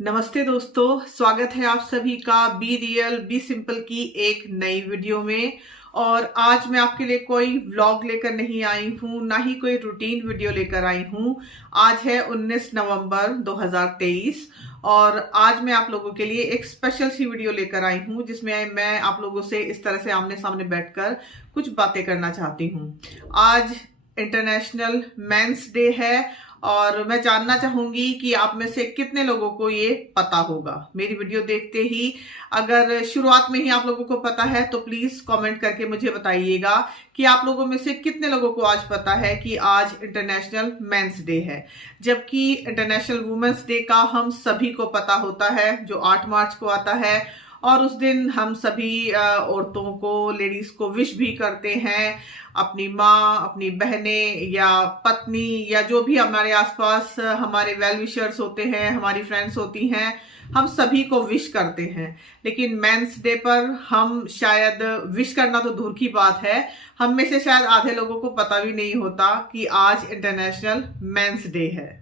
नमस्ते दोस्तों, स्वागत है आप सभी का बी रियल बी सिंपल की एक नई वीडियो में। और आज मैं आपके लिए कोई व्लॉग लेकर नहीं आई हूँ, ना ही कोई रूटीन वीडियो लेकर आई हूँ। आज है 19 नवंबर 2023 और आज मैं आप लोगों के लिए एक स्पेशल सी वीडियो लेकर आई हूँ जिसमें मैं आप लोगों से इस तरह से आमने सामने बैठकर कुछ बातें करना चाहती हूँ। आज इंटरनेशनल मेंस डे है और मैं जानना चाहूंगी कि आप में से कितने लोगों को ये पता होगा। मेरी वीडियो देखते ही अगर शुरुआत में ही आप लोगों को पता है तो प्लीज कमेंट करके मुझे बताइएगा कि आप लोगों में से कितने लोगों को आज पता है कि आज इंटरनेशनल मेंस डे है। जबकि इंटरनेशनल वुमेन्स डे का हम सभी को पता होता है जो 8 मार्च को आता है और उस दिन हम सभी औरतों को, लेडीज को विश भी करते हैं। अपनी माँ, अपनी बहनें या पत्नी या जो भी हमारे आसपास हमारे वेल विशर्स होते हैं, हमारी फ्रेंड्स होती हैं, हम सभी को विश करते हैं। लेकिन मेंस डे पर हम शायद विश करना तो दूर की बात है, हम में से शायद आधे लोगों को पता भी नहीं होता कि आज इंटरनेशनल मेंस डे है।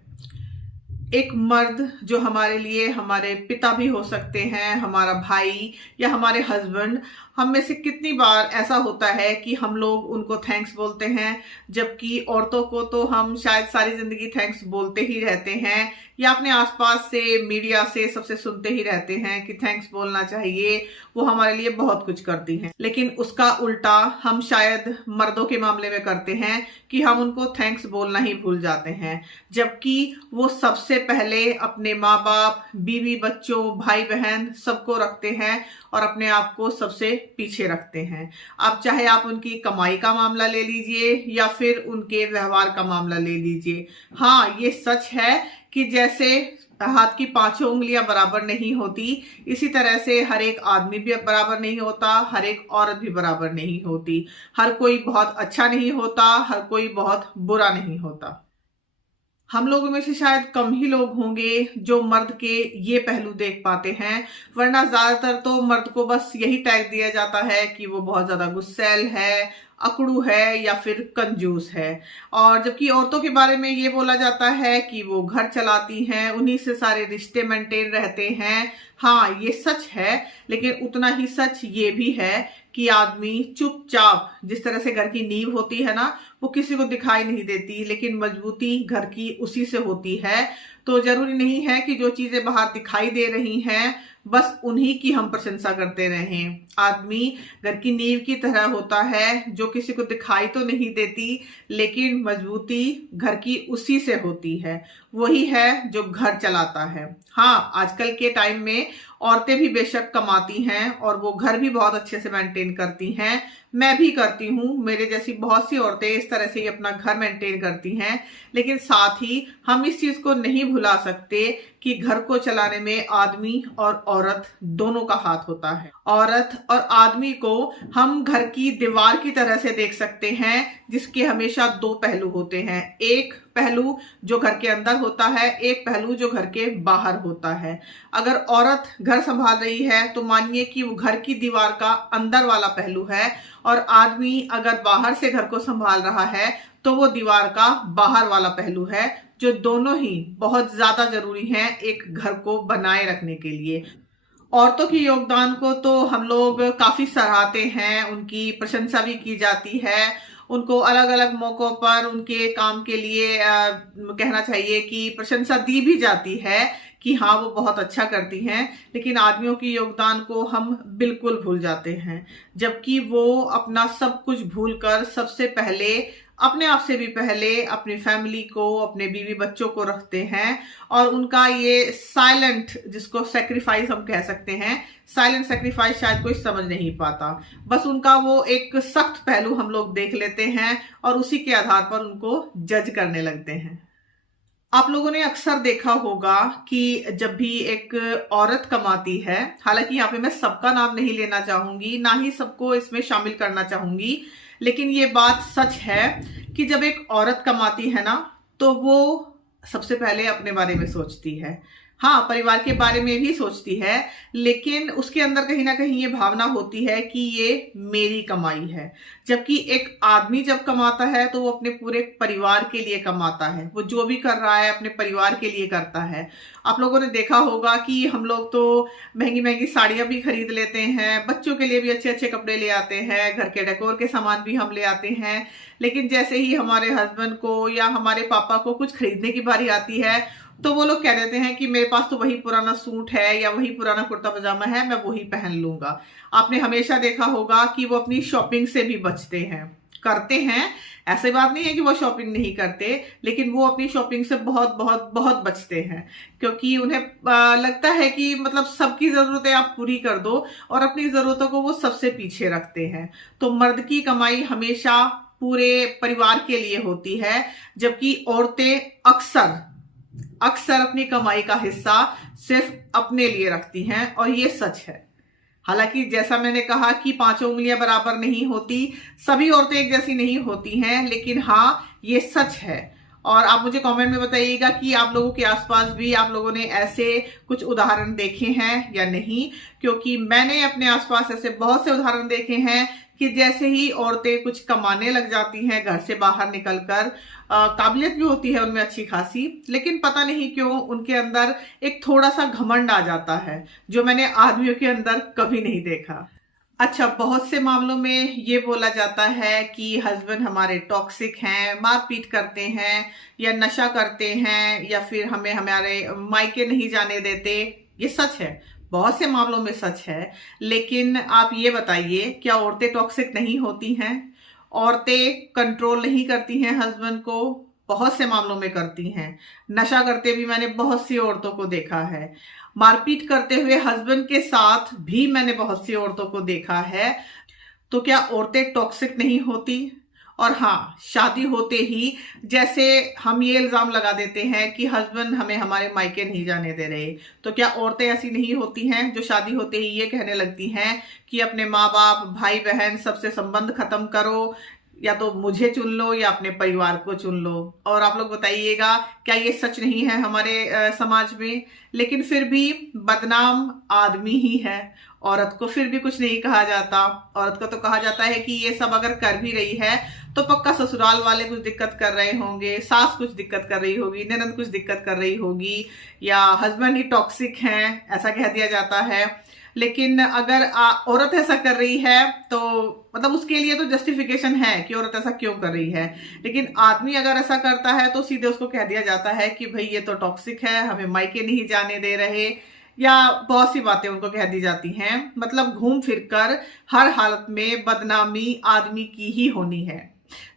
एक मर्द जो हमारे लिए हमारे पिता भी हो सकते हैं, हमारा भाई या हमारे हस्बैंड, हम में से कितनी बार ऐसा होता है कि हम लोग उनको थैंक्स बोलते हैं, जबकि औरतों को तो हम शायद सारी जिंदगी थैंक्स बोलते ही रहते हैं या अपने आसपास से, मीडिया से सबसे सुनते ही रहते हैं कि थैंक्स बोलना चाहिए, वो हमारे लिए बहुत कुछ करती हैं। लेकिन उसका उल्टा हम शायद मर्दों के मामले में करते हैं कि हम उनको थैंक्स बोलना ही भूल जाते हैं, जबकि वो सबसे पहले अपने माँ बाप, बीवी बच्चों, भाई बहन सबको रखते हैं और अपने आप को सबसे पीछे रखते हैं। अब चाहे आप उनकी कमाई का मामला ले लीजिए या फिर उनके व्यवहार का मामला ले लीजिए। हाँ, ये सच है कि जैसे हाथ की 5 उंगलियां बराबर नहीं होती, इसी तरह से हर एक आदमी भी बराबर नहीं होता, हर एक औरत भी बराबर नहीं होती। हर कोई बहुत अच्छा नहीं होता, हर कोई बहुत बुरा नहीं होता। हम लोगों में से शायद कम ही लोग होंगे जो मर्द के ये पहलू देख पाते हैं, वरना ज्यादातर तो मर्द को बस यही टैग दिया जाता है कि वो बहुत ज्यादा गुस्सैल है, अकड़ू है या फिर कंजूस है। और जबकि औरतों के बारे में ये बोला जाता है कि वो घर चलाती हैं, उन्हीं से सारे रिश्ते मेंटेन रहते हैं। हाँ, ये सच है, लेकिन उतना ही सच ये भी है कि आदमी चुपचाप, जिस तरह से घर की नींव होती है ना, वो किसी को दिखाई नहीं देती, लेकिन मजबूती घर की उसी से होती है। तो जरूरी नहीं है कि जो चीजें बाहर दिखाई दे रही हैं बस उन्हीं की हम प्रशंसा करते रहें। आदमी घर की नींव की तरह होता है जो किसी को दिखाई तो नहीं देती, लेकिन मजबूती घर की उसी से होती है। वही है जो घर चलाता है। हाँ, आजकल के टाइम में औरतें भी बेशक कमाती हैं और वो घर भी बहुत अच्छे से मेंटेन करती हैं। मैं भी करती हूँ, मेरे जैसी बहुत सी औरतें इस तरह से ही अपना घर मेंटेन करती हैं। लेकिन साथ ही हम इस चीज को नहीं भुला सकते कि घर को चलाने में आदमी और औरत दोनों का हाथ होता है। औरत और आदमी को हम घर की दीवार की तरह से देख सकते हैं जिसके हमेशा 2 पहलू होते हैं। एक पहलू जो घर के अंदर होता है, एक पहलू जो घर के बाहर होता है। अगर औरत घर संभाल रही है तो मानिए कि वो घर की दीवार का अंदर वाला पहलू है, और आदमी अगर बाहर से घर को संभाल रहा है तो वो दीवार का बाहर वाला पहलू है, जो दोनों ही बहुत ज्यादा जरूरी हैं एक घर को बनाए रखने के लिए। औरतों के योगदान को तो हम लोग काफी सराहते हैं, उनकी प्रशंसा भी की जाती है, उनको अलग अलग मौकों पर उनके काम के लिए कहना चाहिए कि प्रशंसा दी भी जाती है कि हाँ, वो बहुत अच्छा करती हैं। लेकिन आदमियों के योगदान को हम बिल्कुल भूल जाते हैं, जबकि वो अपना सब कुछ भूलकर सबसे पहले, अपने आप से भी पहले, अपनी फैमिली को, अपने बीवी बच्चों को रखते हैं। और उनका ये साइलेंट, जिसको सेक्रीफाइस हम कह सकते हैं, साइलेंट सेक्रीफाइस शायद कोई समझ नहीं पाता। बस उनका वो एक सख्त पहलू हम लोग देख लेते हैं और उसी के आधार पर उनको जज करने लगते हैं। आप लोगों ने अक्सर देखा होगा कि जब भी एक औरत कमाती है, हालांकि यहाँ पे मैं सबका नाम नहीं लेना चाहूंगी, ना ही सबको इसमें शामिल करना चाहूंगी, लेकिन ये बात सच है कि जब एक औरत कमाती है ना, तो वो सबसे पहले अपने बारे में सोचती है। हाँ, परिवार के बारे में भी सोचती है, लेकिन उसके अंदर कहीं ना कहीं ये भावना होती है कि ये मेरी कमाई है। जबकि एक आदमी जब कमाता है तो वो अपने पूरे परिवार के लिए कमाता है, वो जो भी कर रहा है अपने परिवार के लिए करता है। आप लोगों ने देखा होगा कि हम लोग तो महंगी महंगी साड़ियां भी खरीद लेते हैं, बच्चों के लिए भी अच्छे अच्छे कपड़े ले आते हैं, घर के डेकोर के सामान भी हम ले आते हैं, लेकिन जैसे ही हमारे हस्बैंड को या हमारे पापा को कुछ खरीदने की बारी आती है तो वो लोग कह देते हैं कि मेरे पास तो वही पुराना सूट है या वही पुराना कुर्ता पजामा है, मैं वही पहन लूंगा। आपने हमेशा देखा होगा कि वो अपनी शॉपिंग से भी बचते हैं, करते हैं, ऐसे बात नहीं है कि वो शॉपिंग नहीं करते, लेकिन वो अपनी शॉपिंग से बहुत बहुत बहुत बचते हैं, क्योंकि उन्हें लगता है कि मतलब सबकी जरूरतें आप पूरी कर दो और अपनी जरूरतों को वो सबसे पीछे रखते हैं। तो मर्द की कमाई हमेशा पूरे परिवार के लिए होती है, जबकि औरतें अक्सर अक्सर अपनी कमाई का हिस्सा सिर्फ अपने लिए रखती हैं, और ये सच है। हालांकि जैसा मैंने कहा कि पांचों उंगलियां बराबर नहीं होती, सभी औरतें एक जैसी नहीं होती हैं, लेकिन हाँ ये सच है। और आप मुझे कमेंट में बताइएगा कि आप लोगों के आसपास भी आप लोगों ने ऐसे कुछ उदाहरण देखे हैं या नहीं, क्योंकि मैंने अपने आसपास ऐसे बहुत से उदाहरण देखे हैं कि जैसे ही औरतें कुछ कमाने लग जाती हैं घर से बाहर निकलकर, काबिलियत भी होती है उनमें अच्छी खासी, लेकिन पता नहीं क्यों उनके अंदर एक थोड़ा सा घमंड आ जाता है, जो मैंने आदमियों के अंदर कभी नहीं देखा। अच्छा, बहुत से मामलों में ये बोला जाता है कि हस्बैंड हमारे टॉक्सिक हैं, मारपीट करते हैं या नशा करते हैं या फिर हमें हमारे मायके नहीं जाने देते। ये सच है, बहुत से मामलों में सच है, लेकिन आप ये बताइए, क्या औरतें टॉक्सिक नहीं होती हैं? औरतें कंट्रोल नहीं करती हैं हस्बैंड को? बहुत से मामलों में करती हैं। नशा करते भी मैंने बहुत सी औरतों को देखा है, मारपीट करते हुए हस्बैंड के साथ भी मैंने बहुत सी औरतों को देखा है। तो क्या औरतें टॉक्सिक नहीं होती? और हाँ, शादी होते ही जैसे हम ये इल्जाम लगा देते हैं कि हस्बैंड हमें हमारे मायके नहीं जाने दे रहे, तो क्या औरतें ऐसी नहीं होती हैं जो शादी होते ही ये कहने लगती हैं कि अपने माँ बाप, भाई बहन सबसे संबंध खत्म करो, या तो मुझे चुन लो या अपने परिवार को चुन लो? और आप लोग बताइएगा, क्या ये सच नहीं है हमारे समाज में? लेकिन फिर भी बदनाम आदमी ही है, औरत को फिर भी कुछ नहीं कहा जाता। औरत को तो कहा जाता है कि ये सब अगर कर भी रही है तो पक्का ससुराल वाले कुछ दिक्कत कर रहे होंगे, सास कुछ दिक्कत कर रही होगी, ननद कुछ दिक्कत कर रही होगी, या हस्बैंड ही टॉक्सिक हैं, ऐसा कह दिया जाता है। लेकिन अगर औरत ऐसा कर रही है तो मतलब उसके लिए तो जस्टिफिकेशन है कि औरत ऐसा क्यों कर रही है, लेकिन आदमी अगर ऐसा करता है तो सीधे उसको कह दिया जाता है कि भाई ये तो टॉक्सिक है, हमें मायके नहीं जाने दे रहे, या बहुत सी बातें उनको कह दी जाती हैं। मतलब घूम फिरकर हर हालत में बदनामी आदमी की ही होनी है।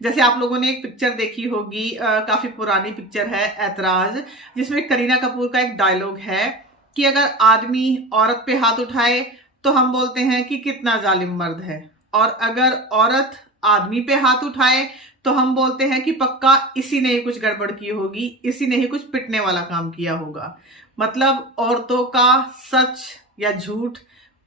जैसे आप लोगों ने एक पिक्चर देखी होगी, काफी पुरानी पिक्चर है, ऐतराज, जिसमें करीना कपूर का एक डायलॉग है कि अगर आदमी औरत पे हाथ उठाए तो हम बोलते हैं कि कितना जालिम मर्द है, और अगर औरत आदमी पे हाथ उठाए तो हम बोलते हैं कि पक्का इसी ने ही कुछ गड़बड़ की होगी, इसी ने ही कुछ पिटने वाला काम किया होगा। मतलब औरतों का सच या झूठ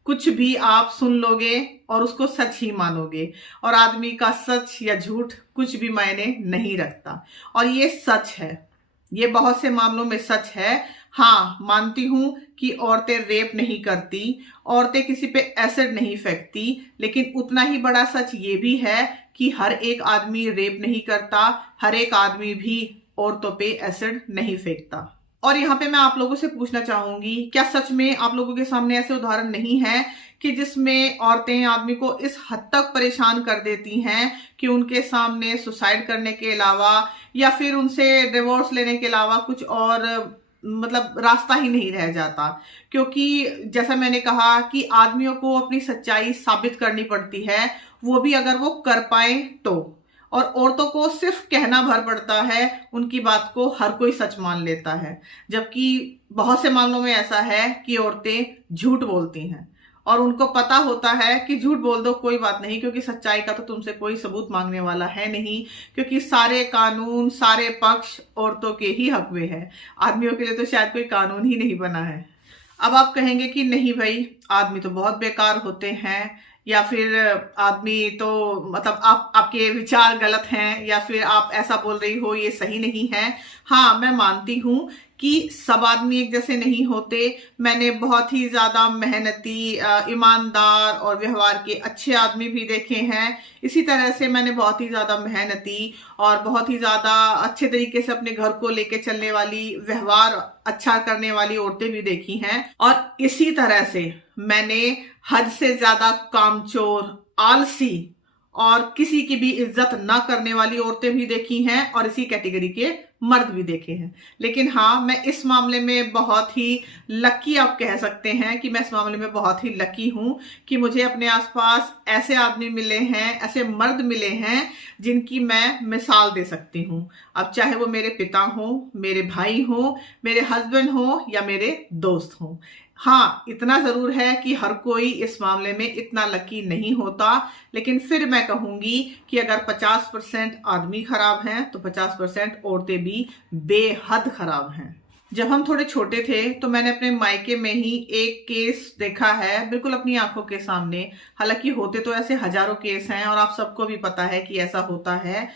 कुछ भी आप सुन लोगे और उसको सच ही मानोगे, और आदमी का सच या झूठ कुछ भी मायने नहीं रखता। और ये सच है, ये बहुत से मामलों में सच है। हाँ, मानती हूं कि औरतें रेप नहीं करती, औरतें किसी पे एसिड नहीं फेंकती, लेकिन उतना ही बड़ा सच ये भी है कि हर एक आदमी रेप नहीं करता, हर एक आदमी भी औरतों पे एसिड नहीं फेंकता। और यहाँ पे मैं आप लोगों से पूछना चाहूंगी, क्या सच में आप लोगों के सामने ऐसे उदाहरण नहीं है कि जिसमें औरतें आदमी को इस हद तक परेशान कर देती हैं कि उनके सामने सुसाइड करने के अलावा या फिर उनसे डिवोर्स लेने के अलावा कुछ और मतलब रास्ता ही नहीं रह जाता? क्योंकि जैसा मैंने कहा कि आदमियों को अपनी सच्चाई साबित करनी पड़ती है, वो भी अगर वो कर पाए तो, और औरतों को सिर्फ कहना भर पड़ता है, उनकी बात को हर कोई सच मान लेता है। जबकि बहुत से मामलों में ऐसा है कि औरतें झूठ बोलती हैं और उनको पता होता है कि झूठ बोल दो कोई बात नहीं, क्योंकि सच्चाई का तो तुमसे कोई सबूत मांगने वाला है नहीं, क्योंकि सारे कानून, सारे पक्ष औरतों के ही हक में है। आदमियों के लिए तो शायद कोई कानून ही नहीं बना है। अब आप कहेंगे कि नहीं भाई, आदमी तो बहुत बेकार होते हैं, या फिर आदमी तो मतलब आपके विचार गलत हैं, या फिर आप ऐसा बोल रही हो ये सही नहीं है। हाँ, मैं मानती हूं कि सब आदमी एक जैसे नहीं होते। मैंने बहुत ही ज्यादा मेहनती, ईमानदार और व्यवहार के अच्छे आदमी भी देखे हैं। इसी तरह से मैंने बहुत ही ज्यादा मेहनती और बहुत ही ज्यादा अच्छे तरीके से अपने घर को लेके चलने वाली, व्यवहार अच्छा करने वाली औरतें भी देखी हैं। और इसी तरह से मैंने हद से ज्यादा कामचोर, आलसी और किसी की भी इज्जत ना करने वाली औरतें भी देखी हैं और इसी कैटेगरी के मर्द भी देखे हैं। लेकिन हाँ, मैं इस मामले में बहुत ही लकी, आप कह सकते हैं कि मैं इस मामले में बहुत ही लकी हूं कि मुझे अपने आसपास ऐसे आदमी मिले हैं, ऐसे मर्द मिले हैं जिनकी मैं मिसाल दे सकती हूं। अब चाहे वो मेरे पिता हो, मेरे भाई हो, मेरे हस्बैंड हो या मेरे दोस्त हो। हाँ, इतना जरूर है कि हर कोई इस मामले में इतना लकी नहीं होता, लेकिन फिर मैं कहूंगी कि अगर 50% आदमी खराब हैं तो 50% औरतें भी बेहद खराब हैं। जब हम थोड़े छोटे थे तो मैंने अपने मायके में ही एक केस देखा है, बिल्कुल अपनी आंखों के सामने। हालांकि होते तो ऐसे हजारों केस हैं और आप सबको भी पता है कि ऐसा होता है,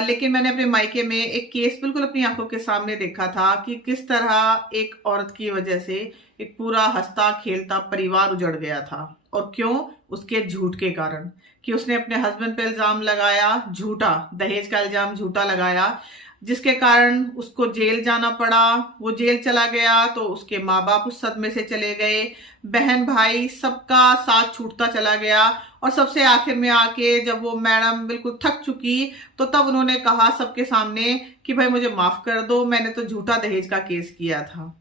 लेकिन मैंने अपने मायके में एक केस बिल्कुल अपनी आंखों के सामने देखा था कि किस तरह एक औरत की वजह से एक पूरा हंसता खेलता परिवार उजड़ गया था। और क्यों? उसके झूठ के कारण, कि उसने अपने हस्बैंड पे इल्जाम लगाया, झूठा दहेज का इल्जाम झूठा लगाया, जिसके कारण उसको जेल जाना पड़ा। वो जेल चला गया तो उसके माँ बाप उस सदमे से चले गए, बहन भाई सबका साथ छूटता चला गया। और सबसे आखिर में आके जब वो मैडम बिल्कुल थक चुकी तो तब उन्होंने कहा सबके सामने कि भाई मुझे माफ कर दो, मैंने तो झूठा दहेज का केस किया था।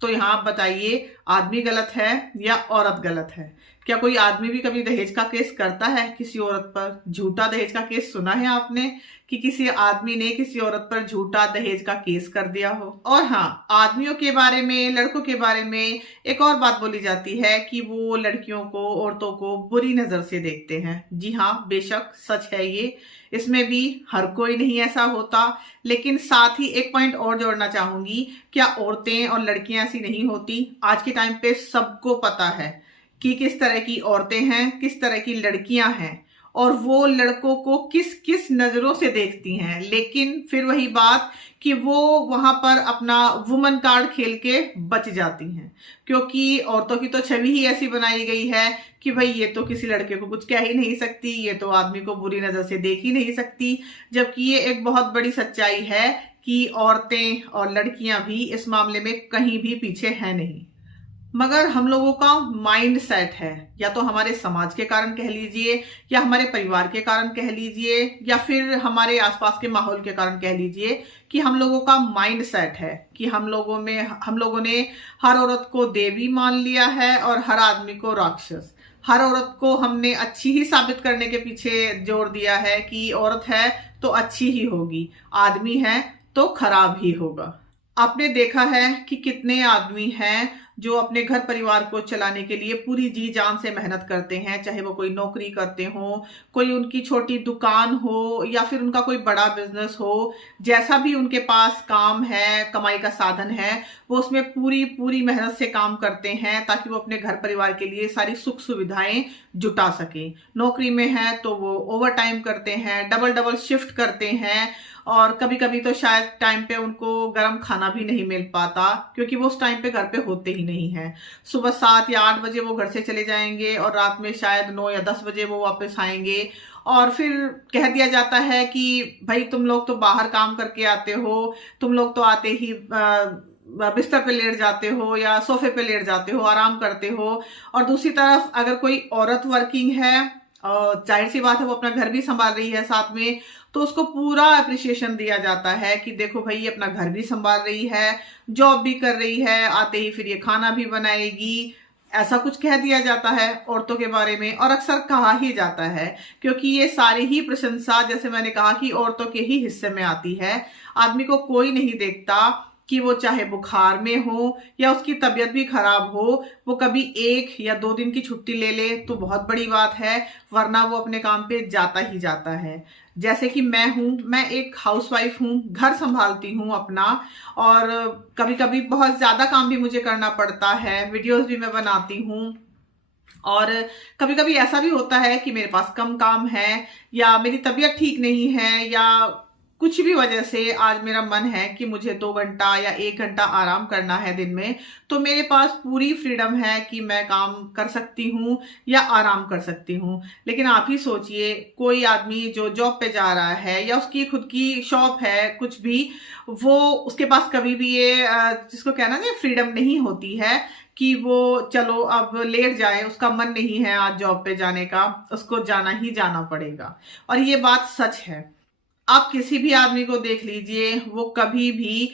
तो यहाँ आप बताइए, आदमी गलत है या औरत गलत है? क्या कोई आदमी भी कभी दहेज का केस करता है किसी औरत पर? झूठा दहेज का केस सुना है आपने कि किसी आदमी ने किसी औरत पर झूठा दहेज का केस कर दिया हो? और हाँ, आदमियों के बारे में, लड़कों के बारे में एक और बात बोली जाती है कि वो लड़कियों को, औरतों को बुरी नजर से देखते हैं। जी हाँ, बेशक सच है ये, इसमें भी हर कोई नहीं ऐसा होता। लेकिन साथ ही एक पॉइंट और जोड़ना चाहूंगी, क्या औरतें और लड़कियां ऐसी नहीं होती? आज के टाइम पे सबको पता है कि किस तरह की औरतें हैं, किस तरह की लड़कियां हैं और वो लड़कों को किस किस नजरों से देखती हैं। लेकिन फिर वही बात कि वो वहां पर अपना वुमन कार्ड खेल के बच जाती हैं, क्योंकि औरतों की तो छवि ही ऐसी बनाई गई है कि भाई ये तो किसी लड़के को कुछ कह ही नहीं सकती, ये तो आदमी को बुरी नजर से देख ही नहीं सकती। जबकि ये एक बहुत बड़ी सच्चाई है कि औरतें और लड़कियां भी इस मामले में कहीं भी पीछे हैं नहीं। मगर हम लोगों का माइंड सेट है, या तो हमारे समाज के कारण कह लीजिए, या हमारे परिवार के कारण कह लीजिए, या फिर हमारे आसपास के माहौल के कारण कह लीजिए, कि हम लोगों का माइंड सेट है कि हम लोगों ने हर औरत को देवी मान लिया है और हर आदमी को राक्षस। हर औरत को हमने अच्छी ही साबित करने के पीछे जोर दिया है कि औरत है तो अच्छी ही होगी, आदमी है तो खराब ही होगा। आपने देखा है कि कितने आदमी हैं जो अपने घर परिवार को चलाने के लिए पूरी जी जान से मेहनत करते हैं, चाहे वो कोई नौकरी करते हो, कोई उनकी छोटी दुकान हो या फिर उनका कोई बड़ा बिजनेस हो। जैसा भी उनके पास काम है, कमाई का साधन है, वो उसमें पूरी पूरी मेहनत से काम करते हैं ताकि वो अपने घर परिवार के लिए सारी सुख सुविधाएं जुटा सके। नौकरी में है तो वो ओवर टाइम करते हैं, डबल डबल शिफ्ट करते हैं, और कभी कभी तो शायद टाइम पे उनको गर्म खाना भी नहीं मिल पाता क्योंकि वो उस टाइम पे घर पे होते ही नहीं है। सुबह 7 या 8 बजे वो घर से चले जाएंगे और रात में शायद 9 या 10 बजे वो वापस आएंगे, और फिर कह दिया जाता है कि भाई तुम लोग तो बाहर काम करके आते हो, तुम लोग तो आते ही बिस्तर पे लेट जाते हो या सोफे पे लेट जाते हो, आराम करते हो। और दूसरी तरफ अगर कोई औरत वर्किंग है, जाहिर सी बात है वो अपना घर भी संभाल रही है साथ में, तो उसको पूरा अप्रिसिएशन दिया जाता है कि देखो भाई ये अपना घर भी संभाल रही है, जॉब भी कर रही है, आते ही फिर ये खाना भी बनाएगी। ऐसा कुछ कह दिया जाता है औरतों के बारे में, और अक्सर कहा ही जाता है क्योंकि ये सारी ही प्रशंसा, जैसे मैंने कहा, कि औरतों के ही हिस्से में आती है। आदमी को कोई नहीं देखता कि वो चाहे बुखार में हो या उसकी तबीयत भी खराब हो, वो कभी 1 या 2 दिन की छुट्टी ले ले तो बहुत बड़ी बात है, वरना वो अपने काम पे जाता ही जाता है। जैसे कि मैं एक हाउसवाइफ हूँ, घर संभालती हूँ अपना, और कभी कभी बहुत ज्यादा काम भी मुझे करना पड़ता है, वीडियोस भी मैं बनाती हूँ, और कभी कभी ऐसा भी होता है कि मेरे पास कम काम है या मेरी तबीयत ठीक नहीं है या कुछ भी वजह से आज मेरा मन है कि मुझे 2 घंटा या 1 घंटा आराम करना है दिन में, तो मेरे पास पूरी फ्रीडम है कि मैं काम कर सकती हूँ या आराम कर सकती हूँ। लेकिन आप ही सोचिए, कोई आदमी जो जॉब पे जा रहा है या उसकी खुद की शॉप है, कुछ भी, वो उसके पास कभी भी ये जिसको कहना ना फ्रीडम नहीं होती है कि वो चलो अब लेट जाए, उसका मन नहीं है आज जॉब पे जाने का, उसको जाना ही जाना पड़ेगा। और ये बात सच है। आप किसी भी आदमी को देख लीजिए, वो कभी भी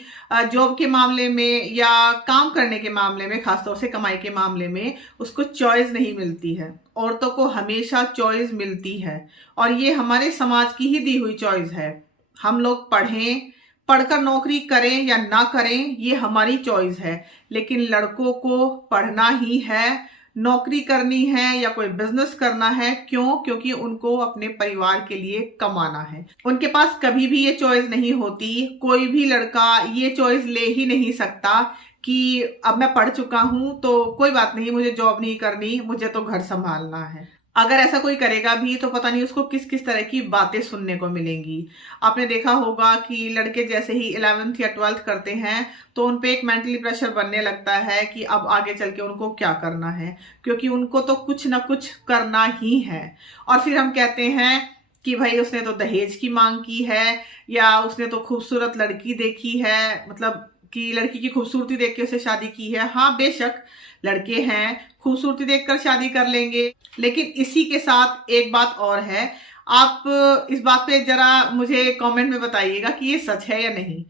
जॉब के मामले में या काम करने के मामले में, खासतौर से कमाई के मामले में, उसको चॉइस नहीं मिलती है। औरतों को हमेशा चॉइस मिलती है और ये हमारे समाज की ही दी हुई चॉइस है। हम लोग पढ़ें, पढ़कर नौकरी करें या ना करें, ये हमारी चॉइस है। लेकिन लड़कों को पढ़ना ही है, नौकरी करनी है या कोई बिजनेस करना है। क्यों? क्योंकि उनको अपने परिवार के लिए कमाना है। उनके पास कभी भी ये चॉइस नहीं होती। कोई भी लड़का ये चॉइस ले ही नहीं सकता कि अब मैं पढ़ चुका हूं तो कोई बात नहीं, मुझे जॉब नहीं करनी, मुझे तो घर संभालना है। अगर ऐसा कोई करेगा भी तो पता नहीं उसको किस किस तरह की बातें सुनने को मिलेंगी। आपने देखा होगा कि लड़के जैसे ही 11th या 12th करते हैं तो उन पे एक मेंटली प्रेशर बनने लगता है कि अब आगे चल के उनको क्या करना है, क्योंकि उनको तो कुछ ना कुछ करना ही है। और फिर हम कहते हैं कि भाई उसने तो दहेज की मांग की है या उसने तो खूबसूरत लड़की देखी है, मतलब कि लड़की की खूबसूरती देख के उसे शादी की है। हाँ बेशक, लड़के हैं, खूबसूरती देखकर शादी कर लेंगे। लेकिन इसी के साथ एक बात और है, आप इस बात पे जरा मुझे कमेंट में बताइएगा कि ये सच है या नहीं।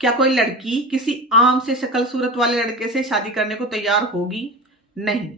क्या कोई लड़की किसी आम से शक्ल सूरत वाले लड़के से शादी करने को तैयार होगी? नहीं।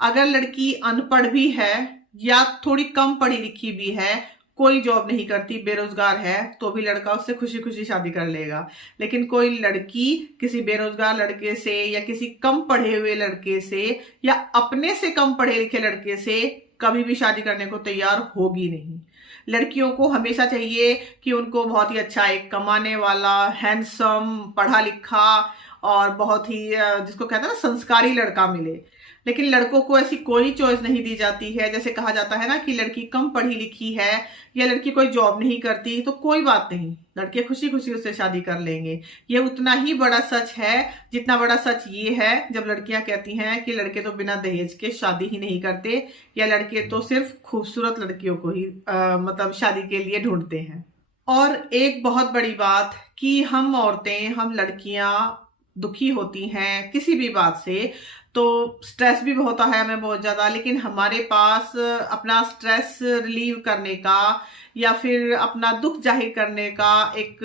अगर लड़की अनपढ़ भी है या थोड़ी कम पढ़ी लिखी भी है, कोई जॉब नहीं करती, बेरोजगार है, तो भी लड़का उससे खुशी खुशी शादी कर लेगा। लेकिन कोई लड़की किसी बेरोजगार लड़के से या किसी कम पढ़े हुए लड़के से या अपने से कम पढ़े लिखे लड़के से कभी भी शादी करने को तैयार होगी नहीं। लड़कियों को हमेशा चाहिए कि उनको बहुत ही अच्छा एक कमाने वाला, हैंडसम, पढ़ा लिखा और बहुत ही जिसको कहते हैं ना संस्कारी लड़का मिले। लेकिन लड़कों को ऐसी कोई चॉइस नहीं दी जाती है। जैसे कहा जाता है ना कि लड़की कम पढ़ी लिखी है या लड़की कोई जॉब नहीं करती तो कोई बात नहीं, लड़के खुशी खुशी उससे शादी कर लेंगे। ये उतना ही बड़ा सच है जितना बड़ा सच ये है जब लड़कियां कहती हैं कि लड़के तो बिना दहेज के शादी ही नहीं करते या लड़के तो सिर्फ खूबसूरत लड़कियों को ही मतलब शादी के लिए ढूंढते हैं। और एक बहुत बड़ी बात कि हम औरतें, हम लड़कियां दुखी होती हैं किसी भी बात से तो स्ट्रेस भी होता है हमें बहुत ज्यादा, लेकिन हमारे पास अपना स्ट्रेस रिलीव करने का या फिर अपना दुख जाहिर करने का एक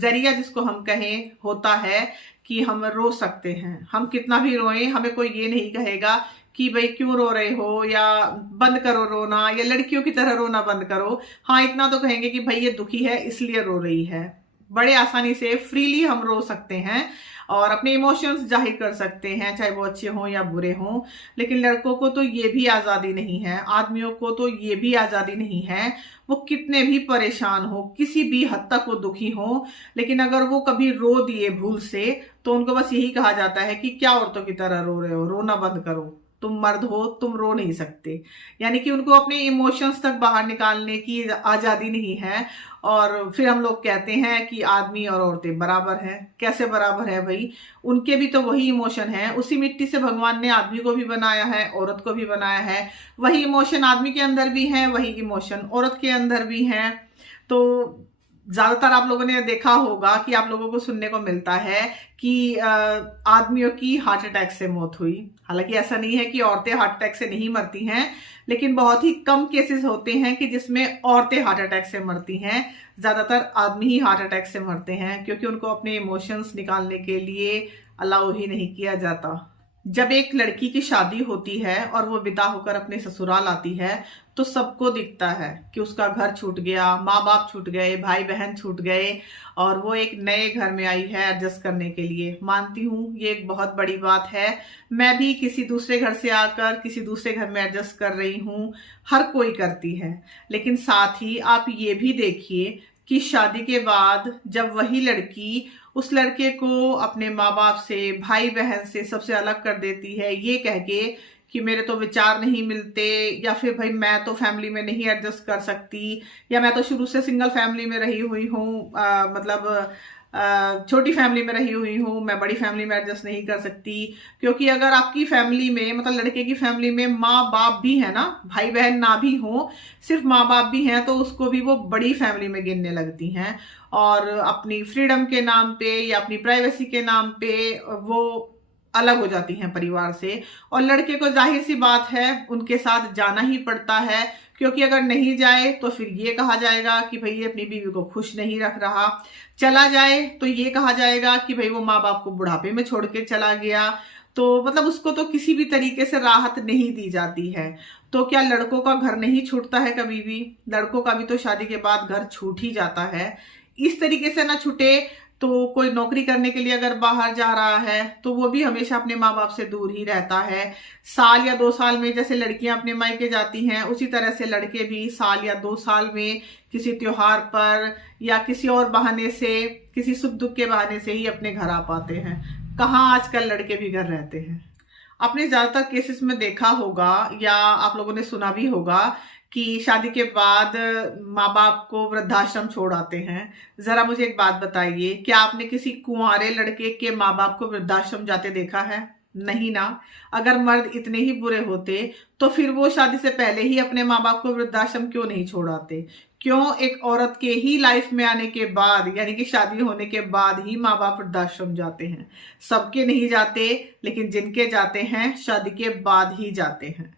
जरिया जिसको हम कहें होता है कि हम रो सकते हैं। हम कितना भी रोएं, हमें कोई ये नहीं कहेगा कि भाई क्यों रो रहे हो या बंद करो रोना या लड़कियों की तरह रोना बंद करो। हाँ इतना तो कहेंगे कि भाई ये दुखी है इसलिए रो रही है। बड़े आसानी से फ्रीली हम रो सकते हैं और अपने इमोशंस जाहिर कर सकते हैं, चाहे वो अच्छे हों या बुरे हों। लेकिन लड़कों को तो ये भी आज़ादी नहीं है, आदमियों को तो ये भी आज़ादी नहीं है। वो कितने भी परेशान हो, किसी भी हद तक वो दुखी हो, लेकिन अगर वो कभी रो दिए भूल से तो उनको बस यही कहा जाता है कि क्या औरतों की तरह रो रहे हो, रोना बंद करो, तुम मर्द हो, तुम रो नहीं सकते। यानी कि उनको अपने इमोशंस तक बाहर निकालने की आजादी नहीं है। और फिर हम लोग कहते हैं कि आदमी और औरतें बराबर हैं। कैसे बराबर है भाई? उनके भी तो वही इमोशन है, उसी मिट्टी से भगवान ने आदमी को भी बनाया है, औरत को भी बनाया है। वही इमोशन आदमी के अंदर भी है, वही इमोशन औरत के अंदर भी है। तो ज्यादातर आप लोगों ने देखा होगा कि आप लोगों को सुनने को मिलता है कि आदमियों की हार्ट अटैक से मौत हुई। हालांकि ऐसा नहीं है कि औरतें हार्ट अटैक से नहीं मरती हैं, लेकिन बहुत ही कम केसेस होते हैं कि जिसमें औरतें हार्ट अटैक से मरती हैं। ज्यादातर आदमी ही हार्ट अटैक से मरते हैं क्योंकि उनको अपने इमोशंस निकालने के लिए अलाउ ही नहीं किया जाता। जब एक लड़की की शादी होती है और वो विदा होकर अपने ससुराल आती है तो सबको दिखता है कि उसका घर छूट गया, माँ बाप छूट गए, भाई बहन छूट गए और वो एक नए घर में आई है एडजस्ट करने के लिए। मानती हूँ ये एक बहुत बड़ी बात है। मैं भी किसी दूसरे घर से आकर किसी दूसरे घर में एडजस्ट कर रही हूँ, हर कोई करती है। लेकिन साथ ही आप ये भी देखिए कि शादी के बाद जब वही लड़की उस लड़के को अपने माँ बाप से, भाई बहन से सबसे अलग कर देती है, ये कह के कि मेरे तो विचार नहीं मिलते, या फिर भाई मैं तो फैमिली में नहीं एडजस्ट कर सकती, या मैं तो शुरू से सिंगल फैमिली में रही हुई हूँ, मतलब छोटी फैमिली में रही हुई हूँ, मैं बड़ी फैमिली में एडजस्ट नहीं कर सकती। क्योंकि अगर आपकी फैमिली में, मतलब लड़के की फैमिली में माँ बाप भी है ना, भाई बहन ना भी हो, सिर्फ माँ बाप भी हैं, तो उसको भी वो बड़ी फैमिली में गिनने लगती हैं, और अपनी फ्रीडम के नाम पे या अपनी प्राइवेसी के नाम पे वो अलग हो जाती हैं परिवार से। और लड़के को जाहिर सी बात है उनके साथ जाना ही पड़ता है, क्योंकि अगर नहीं जाए तो फिर ये कहा जाएगा कि भाई ये अपनी बीवी को खुश नहीं रख रहा, चला जाए तो ये कहा जाएगा कि भाई वो माँ बाप को बुढ़ापे में छोड़ के चला गया। तो मतलब उसको तो किसी भी तरीके से राहत नहीं दी जाती है। तो क्या लड़कों का घर नहीं छूटता है कभी भी? लड़कों का भी तो शादी के बाद घर छूट ही जाता है। इस तरीके से ना छूटे तो कोई नौकरी करने के लिए अगर बाहर जा रहा है तो वो भी हमेशा अपने माँ बाप से दूर ही रहता है। साल या 2 साल में जैसे लड़कियां अपने मायके जाती हैं, उसी तरह से लड़के भी साल या 2 साल में किसी त्योहार पर या किसी और बहाने से, किसी सुख दुख के बहाने से ही अपने घर आ पाते हैं। कहाँ आजकल लड़के भी घर रहते हैं। आपने ज्यादातर केसेस में देखा होगा या आप लोगों ने सुना भी होगा कि शादी के बाद माँ बाप को वृद्धाश्रम छोड़ आते हैं। जरा मुझे एक बात बताइए, क्या आपने किसी कुंवारे लड़के के माँ बाप को वृद्धाश्रम जाते देखा है? नहीं ना। अगर मर्द इतने ही बुरे होते तो फिर वो शादी से पहले ही अपने माँ बाप को वृद्धाश्रम क्यों नहीं छोड़ाते? क्यों एक औरत के ही लाइफ में आने के बाद, यानी कि शादी होने के बाद ही माँ बाप वृद्धाश्रम जाते हैं? सबके नहीं जाते, लेकिन जिनके जाते हैं शादी के बाद ही जाते हैं।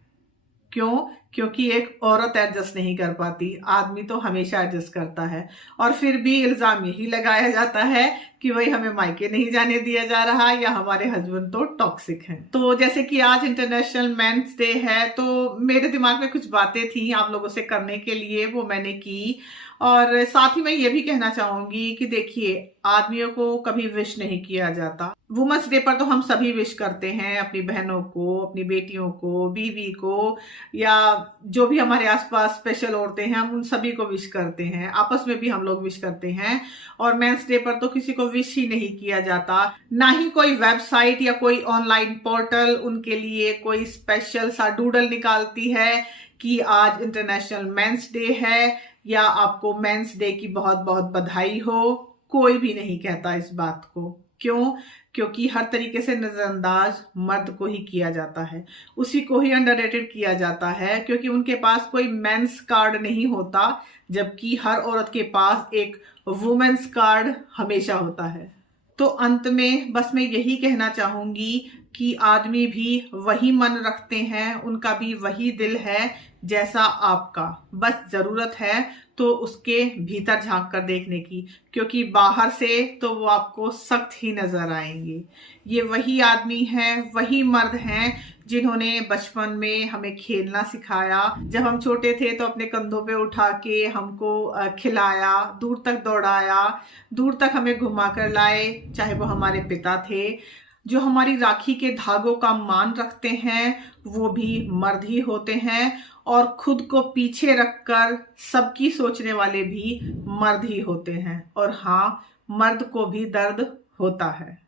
क्यों? क्योंकि एक औरत एडजस्ट नहीं कर पाती, आदमी तो हमेशा एडजस्ट करता है। और फिर भी इल्जाम यही लगाया जाता है कि भाई हमें मायके नहीं जाने दिया जा रहा, या हमारे हस्बैंड तो टॉक्सिक हैं। तो जैसे कि आज इंटरनेशनल मेंस डे है, तो मेरे दिमाग में कुछ बातें थी आप लोगों से करने के लिए, वो मैंने की। और साथ ही मैं ये भी कहना चाहूंगी कि देखिए, आदमियों को कभी विश नहीं किया जाता। वुमेन्स डे पर तो हम सभी विश करते हैं अपनी बहनों को, अपनी बेटियों को, बीवी को, या जो भी हमारे आसपास स्पेशल औरतें हैं, हम उन सभी को विश करते हैं। आपस में भी हम लोग विश करते हैं। और मेंस डे पर तो किसी को विश ही नहीं किया जाता। ना ही कोई वेबसाइट या कोई ऑनलाइन पोर्टल उनके लिए कोई स्पेशल सा डूडल निकालती है कि आज इंटरनेशनल मेंस डे है या आपको मेंस डे की बहुत बहुत बधाई हो। कोई भी नहीं कहता इस बात को। क्यों? क्योंकि हर तरीके से नजरअंदाज मर्द को ही किया जाता है, उसी को ही अंडररेटेड किया जाता है, क्योंकि उनके पास कोई मेंस कार्ड नहीं होता, जबकि हर औरत के पास एक वुमेन्स कार्ड हमेशा होता है। तो अंत में बस मैं यही कहना चाहूंगी कि आदमी भी वही मन रखते हैं, उनका भी वही दिल है जैसा आपका। बस जरूरत है तो उसके भीतर झांक कर देखने की, क्योंकि बाहर से तो वो आपको सख्त ही नजर आएंगे। ये वही आदमी हैं, वही मर्द हैं जिन्होंने बचपन में हमें खेलना सिखाया। जब हम छोटे थे तो अपने कंधों पे उठा के हमको खिलाया, दूर तक दौड़ाया, दूर तक हमें घुमा कर लाए, चाहे वो हमारे पिता थे। जो हमारी राखी के धागों का मान रखते हैं वो भी मर्द ही होते हैं, और खुद को पीछे रखकर सबकी सोचने वाले भी मर्द ही होते हैं। और हाँ, मर्द को भी दर्द होता है।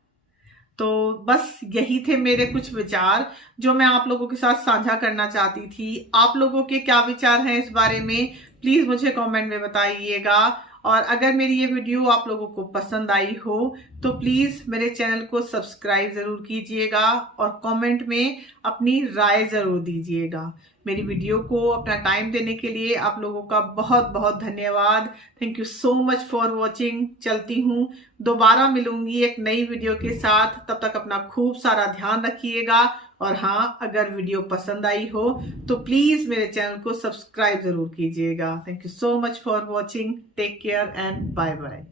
तो बस यही थे मेरे कुछ विचार जो मैं आप लोगों के साथ साझा करना चाहती थी। आप लोगों के क्या विचार हैं इस बारे में, प्लीज मुझे कमेंट में बताइएगा। और अगर मेरी ये वीडियो आप लोगों को पसंद आई हो तो प्लीज मेरे चैनल को सब्सक्राइब जरूर कीजिएगा और कमेंट में अपनी राय जरूर दीजिएगा। मेरी वीडियो को अपना टाइम देने के लिए आप लोगों का बहुत बहुत धन्यवाद। Thank you so much for watching. चलती हूँ, दोबारा मिलूंगी एक नई वीडियो के साथ। तब तक अपना खूब सारा ध्यान रखिएगा। और हाँ, अगर वीडियो पसंद आई हो तो प्लीज मेरे चैनल को सब्सक्राइब जरूर कीजिएगा। Thank you so much for watching. Take care and bye bye.